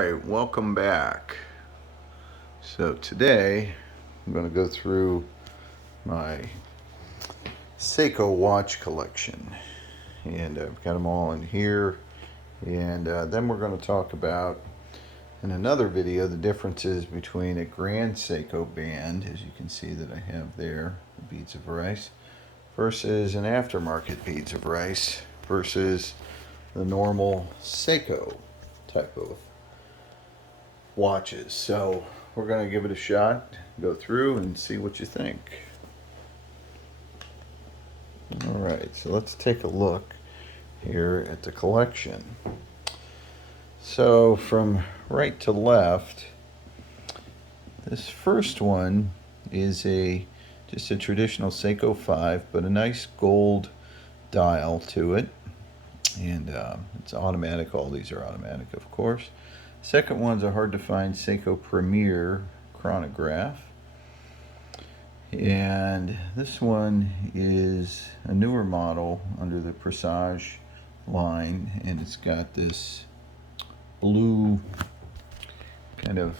Alright, welcome back. So today I'm going to go through my Seiko watch collection, and I've got them all in here, and then we're going to talk about in another video the differences between a Grand Seiko band, as you can see that I have there, the beads of rice, versus an aftermarket beads of rice versus the normal Seiko type of watches. So we're going to give it a shot, go through and see what you think. Alright, so let's take a look here at the collection. So from right to left, this first one is just a traditional Seiko 5, but a nice gold dial to it, and it's automatic. All these are automatic, of course. Second one's a hard to find Seiko Premier chronograph, and this one is a newer model under the Presage line, and it's got this blue kind of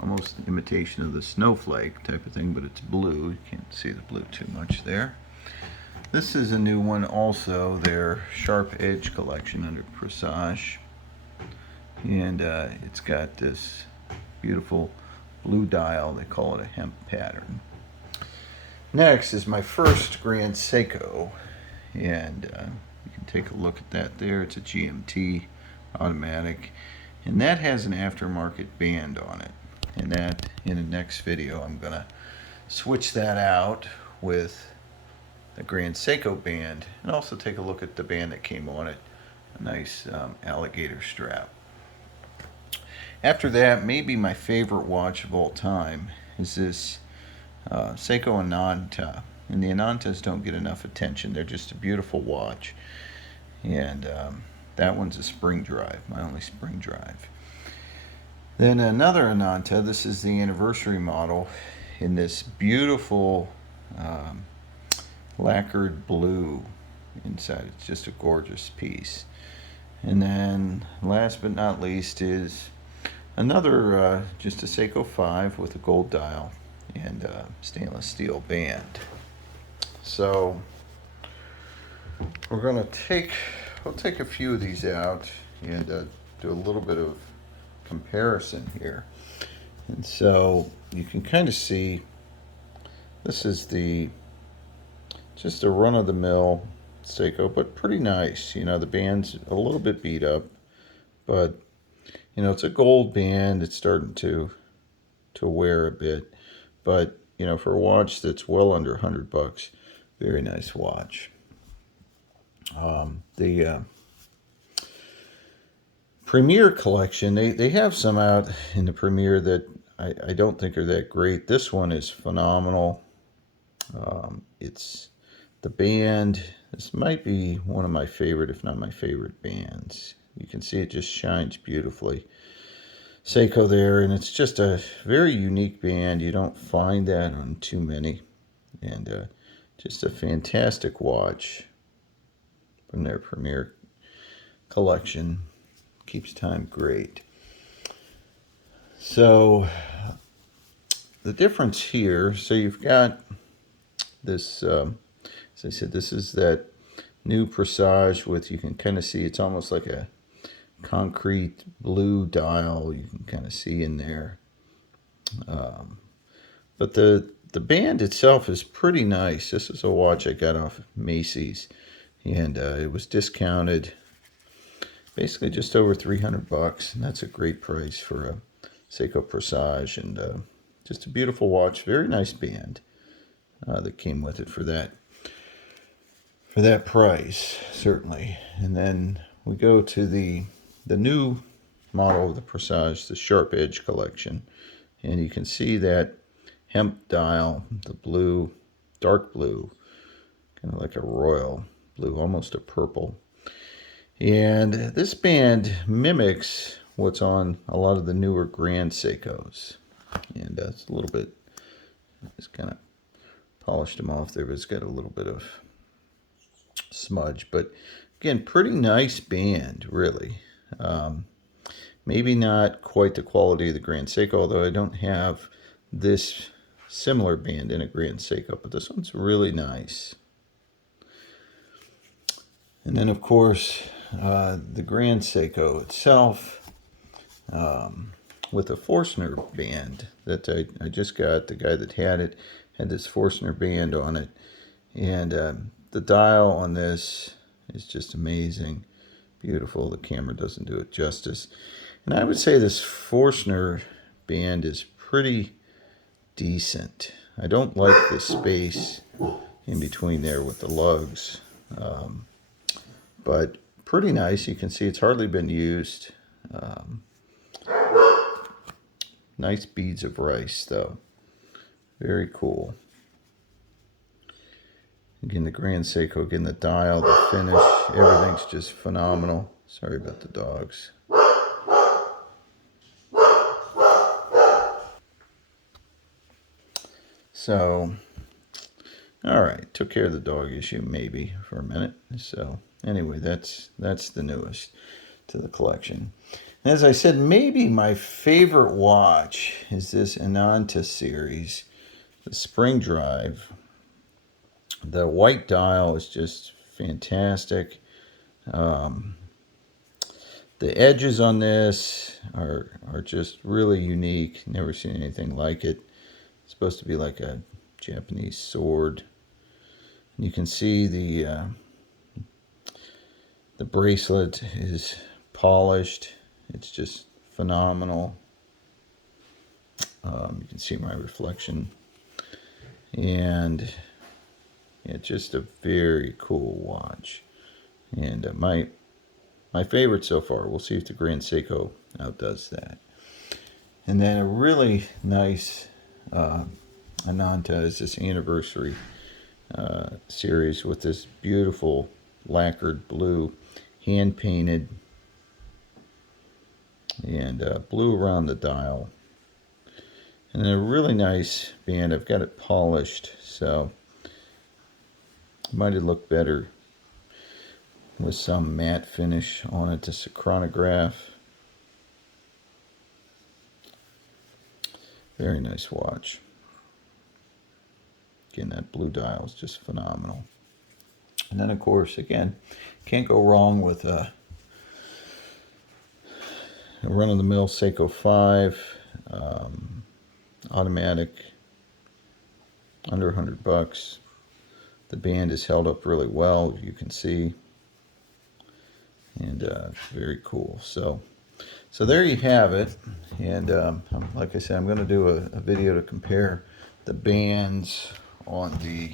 almost imitation of the snowflake type of thing, but it's blue. You can't see the blue too much there. This is a new one also, their Sharp Edge collection under Presage, and it's got this beautiful blue dial. They call it a hemp pattern. Next is my first Grand Seiko, and you can take a look at that there. It's a GMT automatic, and that has an aftermarket band on it, and that in the next video I'm gonna switch that out with the Grand Seiko band, and also take a look at the band that came on it, a nice alligator strap. After that, maybe my favorite watch of all time is this Seiko Ananta, and the Anantas don't get enough attention. They're just a beautiful watch, and that one's a spring drive, my only spring drive. Then another Ananta, this is the anniversary model in this beautiful lacquered blue inside. It's just a gorgeous piece. And then last but not least is another just a Seiko 5 with a gold dial and stainless steel band. So we'll take a few of these out and do a little bit of comparison here. And so you can kind of see this is just a run-of-the-mill Seiko, but pretty nice. You know, the band's a little bit beat up, but you know, it's a gold band. It's starting to wear a bit, but you know, for a watch that's well under $100, very nice watch. The Premier collection, they have some out in the Premier that I don't think are that great. This one is phenomenal. It's the band. This might be one of my favorite, if not my favorite bands. You can see it just shines beautifully. Seiko there, and it's just a very unique band. You don't find that on too many, and just a fantastic watch from their Premier collection. Keeps time great. So the difference here, so you've got this, as I said, this is that new Presage with, you can kind of see it's almost like a concrete blue dial. You can kind of see in there. But the band itself is pretty nice. This is a watch I got off Macy's, and it was discounted basically just over $300, and that's a great price for a Seiko Presage, and just a beautiful watch. Very nice band that came with it for that price, certainly. And then we go to the new model of the Presage, the Sharp Edge collection, and you can see that hemp dial, the blue, dark blue, kind of like a royal blue, almost a purple. And this band mimics what's on a lot of the newer Grand Seikos, and it's a little bit, just kind of polished them off there, but it's got a little bit of smudge. But again, pretty nice band, really. Maybe not quite the quality of the Grand Seiko, although I don't have this similar band in a Grand Seiko, but this one's really nice. And then, of course, the Grand Seiko itself, with a Forstner band that I just got. The guy that had it had this Forstner band on it. And the dial on this is just amazing. Beautiful. The camera doesn't do it justice. And I would say this Forstner band is pretty decent. I don't like the space in between there with the lugs. But pretty nice. You can see it's hardly been used. Nice beads of rice, though. Very cool. Again, the Grand Seiko, again, the dial, the finish, everything's just phenomenal. Sorry about the dogs. So, all right, took care of the dog issue maybe for a minute. So anyway, that's the newest to the collection. And as I said, maybe my favorite watch is this Ananta series, the Spring Drive. The white dial is just fantastic. The edges on this are just really unique. Never seen anything like it. It's supposed to be like a Japanese sword. You can see the bracelet is polished. It's just phenomenal. You can see my reflection. And yeah, just a very cool watch. And my favorite so far. We'll see if the Grand Seiko outdoes that. And then a really nice Ananta is this anniversary series with this beautiful lacquered blue, hand painted, and blue around the dial. And then a really nice band. I've got it polished, so it might have looked better with some matte finish on it. It's a chronograph. Very nice watch. Again, that blue dial is just phenomenal. And then, of course, again, can't go wrong with a run-of-the-mill Seiko 5, automatic, under $100. The band is held up really well, you can see, and very cool. So there you have it. And like I said, I'm going to do a video to compare the bands on the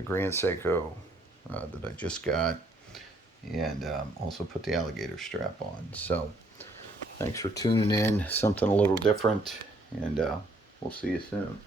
Grand Seiko that I just got, and also put the alligator strap on. So thanks for tuning in. Something a little different, and we'll see you soon.